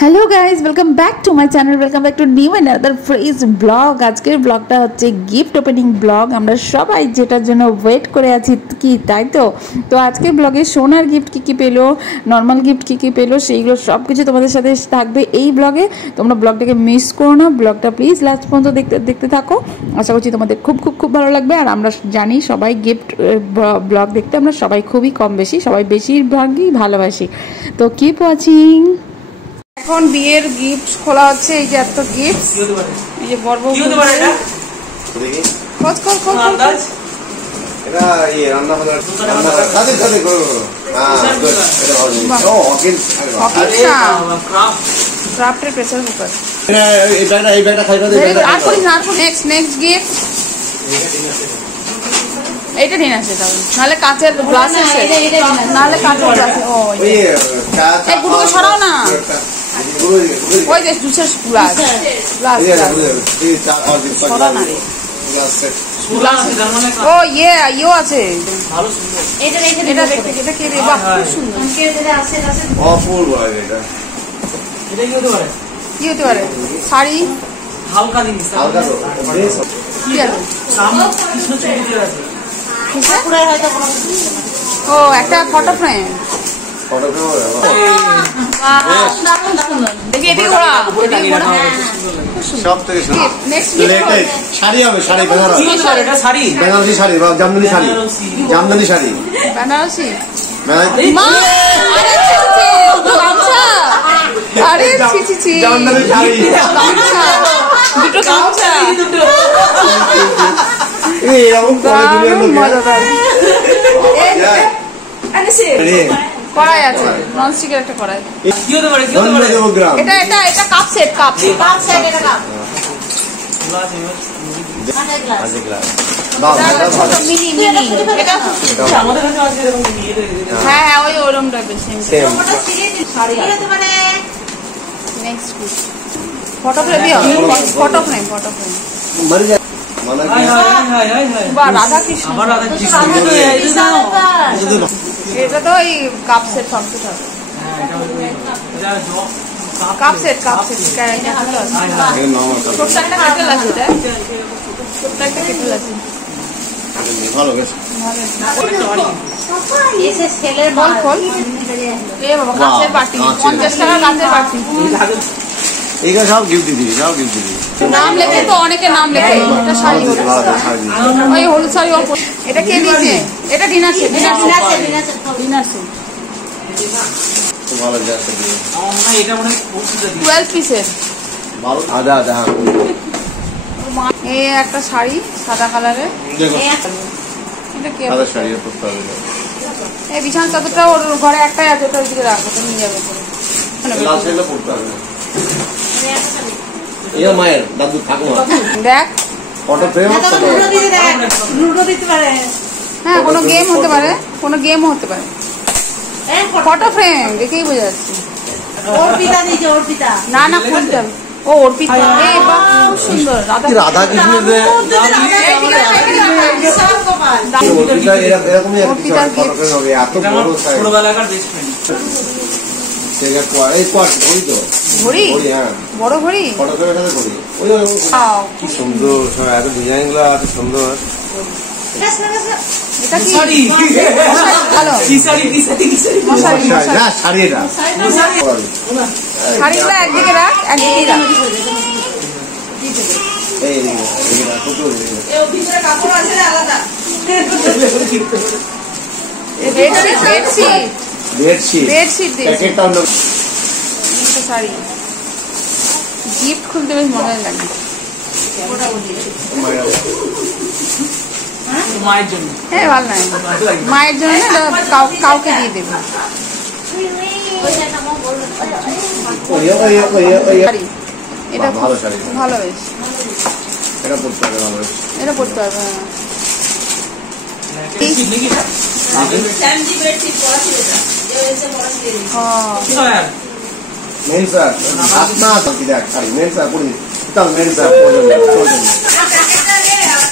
Hello guys welcome back to my channel welcome back to new another fresh blog. আজকের ব্লগটা হচ্ছে gift opening blog. আমরা সবাই যেটার জন্য ওয়েট করে আছি কি তাই তো আজকের ব্লগে সোনার গিফট কী পেলো, নর্মাল গিফট কী পেলো, সেইগুলো সব কিছু তোমাদের সাথে থাকবে এই ব্লগে। তোমরা ব্লগটাকে মিস করো না, ব্লগটা প্লিজ লাস্ট পর্যন্ত দেখতে থাকো। আশা করছি তোমাদের খুব ভালো লাগবে। আর আমরা জানি সবাই গিফট ব্লগ দেখতে আমরা সবাই খুবই কম বেশি, সবাই বেশিরভাগই ভালোবাসি। তো কিপ ওয়াচিং। এখন বিয়ের গিফট খোলা হচ্ছে। এই যে এত গিফট, এই যে বড় বড় ক্রাফটের প্রেসার কুকার। নেক্সট গিফট এইটা নিয়ে আসে, তাহলে নাহলে কাঁচের গ্লাস আছে, নাহলে কাঁচের গ্লাস। ও এইগুলোকে সরাও না, ওই যে জুসের গ্লাস সরা না রে। ও ইয়ে আছে, এটা কে রে? বাহ খুব সুন্দর। কি হতে পারে? শাড়ি হালকা জিনিস, ও একটা ফটো ফ্রেম। বেনারসি শাড়ি, জামদানি শাড়ি, জামদানি শাড়ি, বেনারসি। আরে জামদানি শাড়ি, দুটো গামছা। কড়াই আছে, ননস্টিকের একটা কড়াই। এটা কাপ সেট, হ্যাঁ ওই ওরম টাইপের। Next photo frame, Radha Krishna. এটা তো ওই কাপ সেট কমপ্লিট হবে। কাপ সেট ছোট্ট একটা কেটেল আছে, ছোট্ট একটা কেটেল আছে। কাঁচের বাটি, 50 টাকা কাঁচের বাটি। এইগুলো সব গিফট দিবি, সব গিফট দিবি। নাম লেখে তো অনেকে, নাম লেখে। এটা শাড়ি, ওই হলুদ শাড়ি। এটা কে দিয়েছে? এটা ডিনার সেট। 12 পিসের। এই একটা শাড়ি সাদা কালারের। এটা কে? এই বিছানার চাদরটা ওর ঘরে একটাই আছে, ওটা ওইদিকে রাখো, তো নিয়ে যাবো। মায়ের দাদু ঠাকুমা দেখ, হ্যাঁ কোনো গেম হতে পারে, কোনো গেমও হতে পারে। ফটো ফ্রেম দেখেই বোঝা যাচ্ছে। না খুলতে হবে। ও অর্পিতা, সুন্দর রাধা কৃষ্ণের ঘড়ি, বড় ঘড়ি, কি সুন্দর এত ডিজাইন গুলো, এত সুন্দর। শাড়িটা একদিকে রাখ, একদিকে রাখ। শাড়ি গিফট খুলতে বেশ মজা লাগে। মায়ের জন্য, হ্যাঁ ভালো লাগে। মায়ের জন্য কাউকে দিয়ে দেবে। এটা ভালো বেশ, এটা পড়তে পারবে।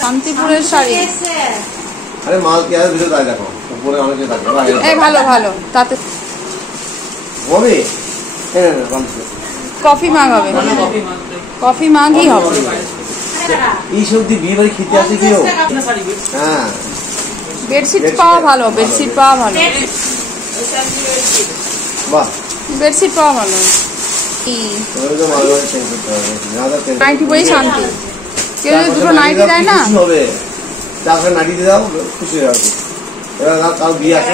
শান্তিপুরের শাড়ি। আরে মাল কি আছে ভিতরে দেখো, উপরে অনেকে থাকে। এই ভালো তাতে হবে। কফি মাগ হবে, কফি মাগই হবে। এই সবজি বিয়ে বাড়ি খেতে আসে কেউ? হ্যাঁ, বেডশিট পাওয়া ভালো, বেডশিট পাওয়া ভালো, বাহ, বেডশিট পাওয়া ভালো। নাইটি বই শান্তি, কেউ যদি দুটো নাইটি দেয় না হবে, তারপরে নাইটি দিয়ে দাও, খুশি হয়ে যাবে। এবার কাল বিয়ে আছে,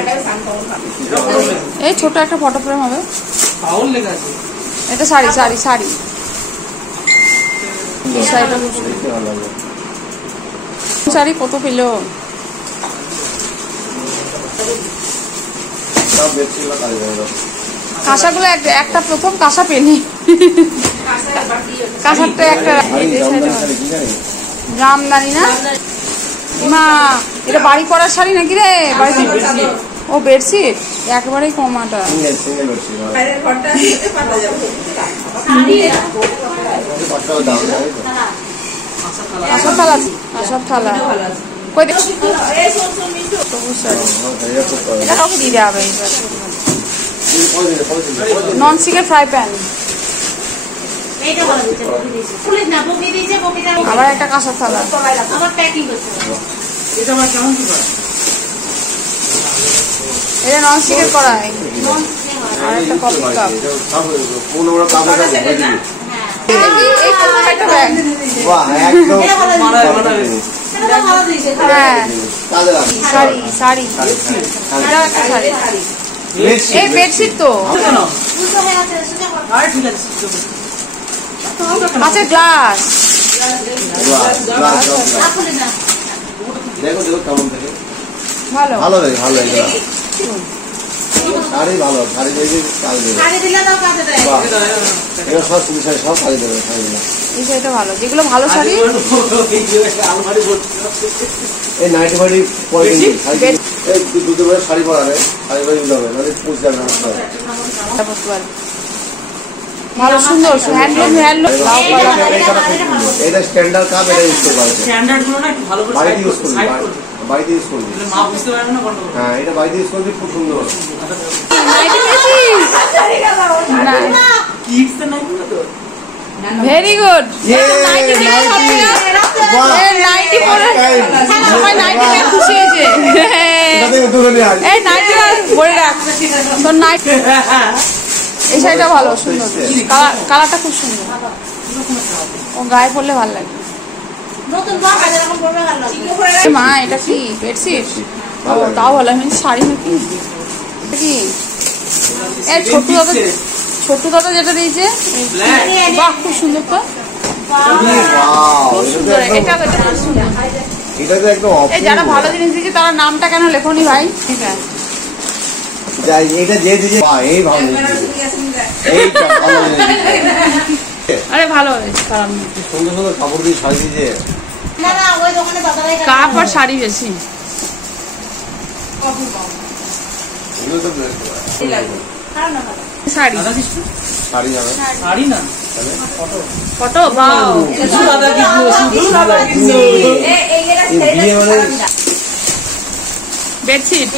এই ছোট একটা ফটো ফ্রেম হবে। এটা শাড়ি, শাড়ি, শাড়ি, শাড়ি কত পেল? কাঁসাগুলো একটা প্রথম কাঁসা পেনি, কাঁসারটা একটা জামদানি না মা, এটা বাড়ি করার শাড়ি নাকি রে? ও বেডশিট একেবারেই কমাটা। কাঁসার থালা, কাঁসার থালা কই দেখ, এটা কাউকে দিয়ে দেওয়া হবে। নন স্টিকের ফ্রাই প্যান, আবার একটা কাঁসার থালা, এটা নন স্টিকের কড়াই, আর একটা কফি কাপ। শাড়ি, শাড়ি, এই বেডশিট তো আচ্ছা, গ্লাস, ভালো ভালো লাগে, ভালো লাগে। শাড়ি ভালো, শাড়ি দেখে কাজ দেবে, সব শাড়ি সব কাজ দেবে, শাড়ি এই শাড়িটা ভালো, যেগুলো ভালো শাড়ি। এই নাইটি ফাইটি পরে দুটো করে শাড়ি পরাবে, শাড়ি পরে দিতে হবে, নাহলে পুষে যাবে না। ভালো সুন্দর হ্যান্ডলুম, হ্যান্ডলুম। এটা স্ট্যান্ডার্ড কাপ, এটা ইউজ করবে, স্ট্যান্ডার্ড গুলো না একটু ভালো করে বাড়িতে ইউজ করবে, বাড়িতে ইউজ করবে, মা বুঝতে পারবে না কোনটা। হ্যাঁ, এটা বাড়িতে ইউজ করবে, খুব সুন্দর। ভেরি গুড, সবাই নাইটি পেয়ে খুশি হয়েছে। এই নাইটি বলে রাখ তোর নাইটি। এই শাড়িটা ভালো, সুন্দর, কালারটা খুব সুন্দর, ও গায়ে পরলে ভালো লাগে। মা এটা কি বেডশিট? ও তাও ভালো, আমি শাড়ি নাকি কি? এই ছোট্ট দাদা যেটা দিয়েছে, বাহ খুব সুন্দর তো, খুব সুন্দর, এটা খুব সুন্দর। এই যারা ভালো জিনিস দিয়েছে তারা নামটা কেন লেখনি ভাই? আরে ভালো সুন্দর সুন্দর কাপড় দিয়ে শাড়ি দিয়েছে, কাপ আর শাড়ি বেশি। শাড়ি, শাড়ি যাবে, শাড়ি না ফটো বাও, বিয়ে মানে বেডশিট,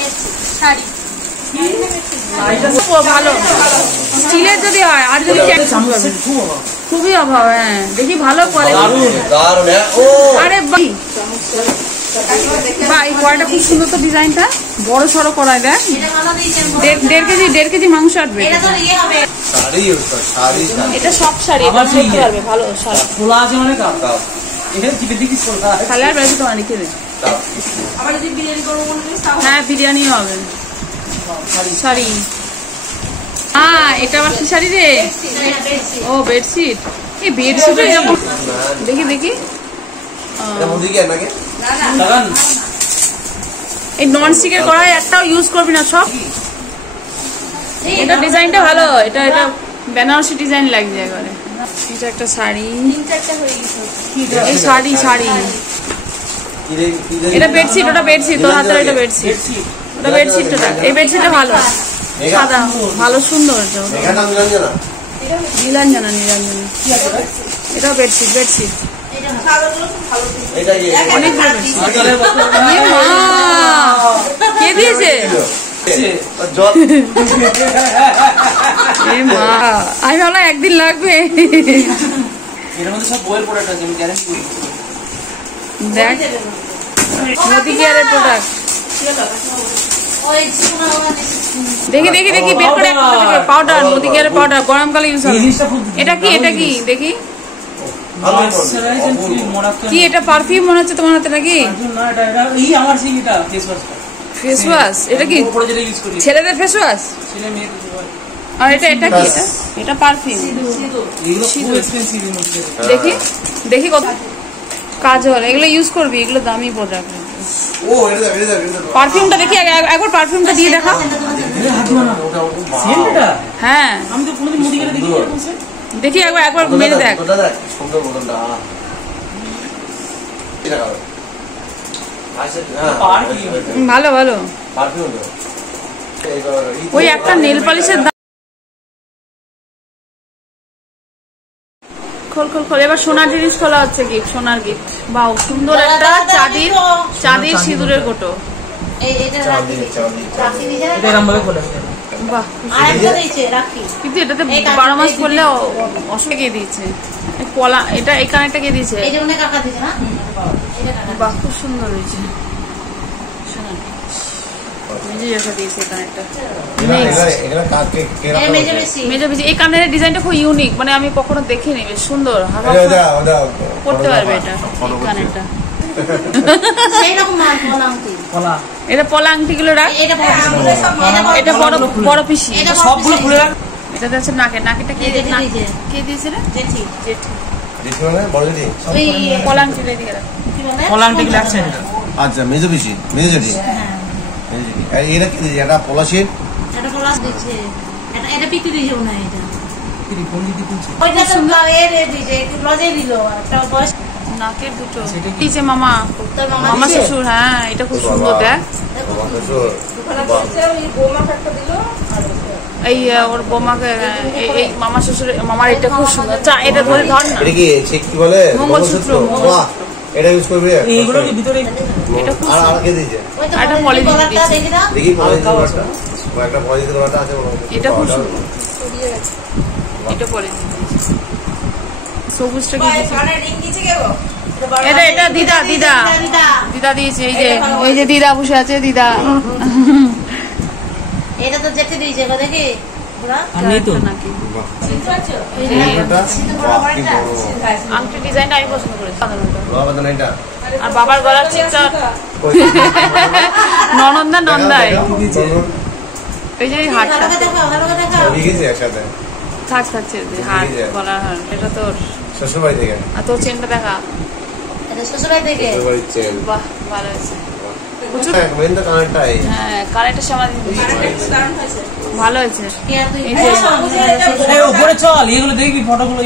শাড়ি ভালো, স্টিলের যদি হয়, আর যদি খুবই অভাব। হ্যাঁ দেখি ভালো কোয়ালিটি। আরে ভাই ভাই কড়াইটা খুব সুন্দর তো, ডিজাইনটা বড় সড়ো কড়াই, দেখ 1.5 কেজি মাংস আসবে। এটা সব শাড়ি করতে পারবে, ভালো খোলা আছে মানে তাহলে আর বেশি তোমার রেখে দে। হ্যাঁ বিরিয়ানিও হবে। শাড়ি, হ্যাঁ এটা আবার কি শাড়ি রে? ও বেডশিট, এই বেডশিট এরকম দেখি দেখি। এই নন স্টিকের কড়াই একটাও ইউজ করবি না সব। এটা ডিজাইনটা ভালো, এটা এটা বেনারসি ডিজাইন লাগছে একবারে। এটা একটা শাড়ি, এই শাড়ি শাড়ি, এটা বেডশিট, ওটা বেডশিট, তোর হাতের এটা বেডশিট, ওটা বেডশিটটা দেখ, এই বেডশিটটা ভালো, সাদা ভালো সুন্দর। নীলাঞ্জনা, নীলাঞ্জনা, এটাও বেডশিট, বেডশিট অনেক। কে দিয়েছে? আমি ভাবলাম একদিন লাগবে। দেখ মোদি কেয়ারের প্রোডাক্ট দেখি দেখি দেখি বের করে পাউডার, মোদি কেয়ারের পাউডার গরমকালে ইউজ হবে। এটা কি দেখি কি এটা পারফিউম মনে হচ্ছে তোমার হাতে নাকি? Face wash. এটা কি ছেলেদের ফেস ওয়াশ? আর এটা কি? এটা পারফিউম। দেখি দেখি কত কাজল, এগুলো ইউজ করবি, এগুলো দামি প্রোডাক্ট। পারফিউমটা দেখি একবার, পারফিউমটা দিয়ে দেখা। হ্যাঁ দেখি একবার মেরে দেখ। ভালো ভালো। ওই একটা নেল পলিশের দাম। খোল এবার সোনার জিনিস খোলা হচ্ছে। গিফট, সোনার গিফট। বাহ, সুন্দর একটা চাঁদির সিঁদুরের কোটো। কিন্তু এটাতে 12 মাস করলে অসুবিধা দিয়েছে। এটা এই কানেরটা কে দিয়েছে? বাহ, খুব সুন্দর হয়েছে। এই কানের ডিজাইনটা খুব ইউনিক, মানে আমি কখনো দেখিনি। বেশ সুন্দর, করতে পারবে এটা কানেরটা। এটা পলা আংটি গুলো রাখ। এটা বড় পিসি সবগুলো খুলে রাখ। এটাতে আছে নাকেটা কে দিয়েছে রে? পলা আংটি দিকে রাখ। পলা আংটি লাগছে। আচ্ছা, মেজো পিসি, মেজো জেঠি। এটা কি দিয়েছে? এটা পলাশির, এটা পলাশ দিয়েছে। এটা পিটি দিয়েছে না? এটা পিটি কোন দিকে দিয়েছে? ওইটা তো এর দিয়েছে, একটু লজে দিল। একটা বয়স নাকের দুটো দিয়েছে মামা শ্বশুর। হ্যাঁ, এটা খুব সুন্দর। দেখ এই ওর বোমাকে, এই মামা শ্বশুর মামার এটা খুব সুন্দর। এটা ধরে ধর না। এটা কি বলে? মঙ্গলসূত্র। এটা ইউজ করবি? এইগুলো কি ভিতরে? এটা খুব আর কে দিয়েছে? এটা পলিথিন দিয়েছে। দেখি পলিথিনটা, একটা পলিথিন করাটা আছে। এটা খুব সুন্দর। এটা পলিথিন দিয়েছে। সবুজটা কি দিয়েছে? রিং দিয়েছে কে গো? এটা দিদা দিয়েছে। এই যে দিদা বসে আছে, দিদা। এটা তো যেতে দিয়েছে গো, দেখি আংটি ডিজাইনটা আমি পছন্দ করেছি। আর বাবার গলার চিকটা নন্দায়। এই যে হারটা থাক হার, গলার হার। এটা তোর শ্বশুর বাড়ি থেকে। আর তোর চেনটা দেখা। বাহ, ভালো হয়েছে। ভালো হয়েছে। চল এগুলো দেখবি, ফটোগুলো।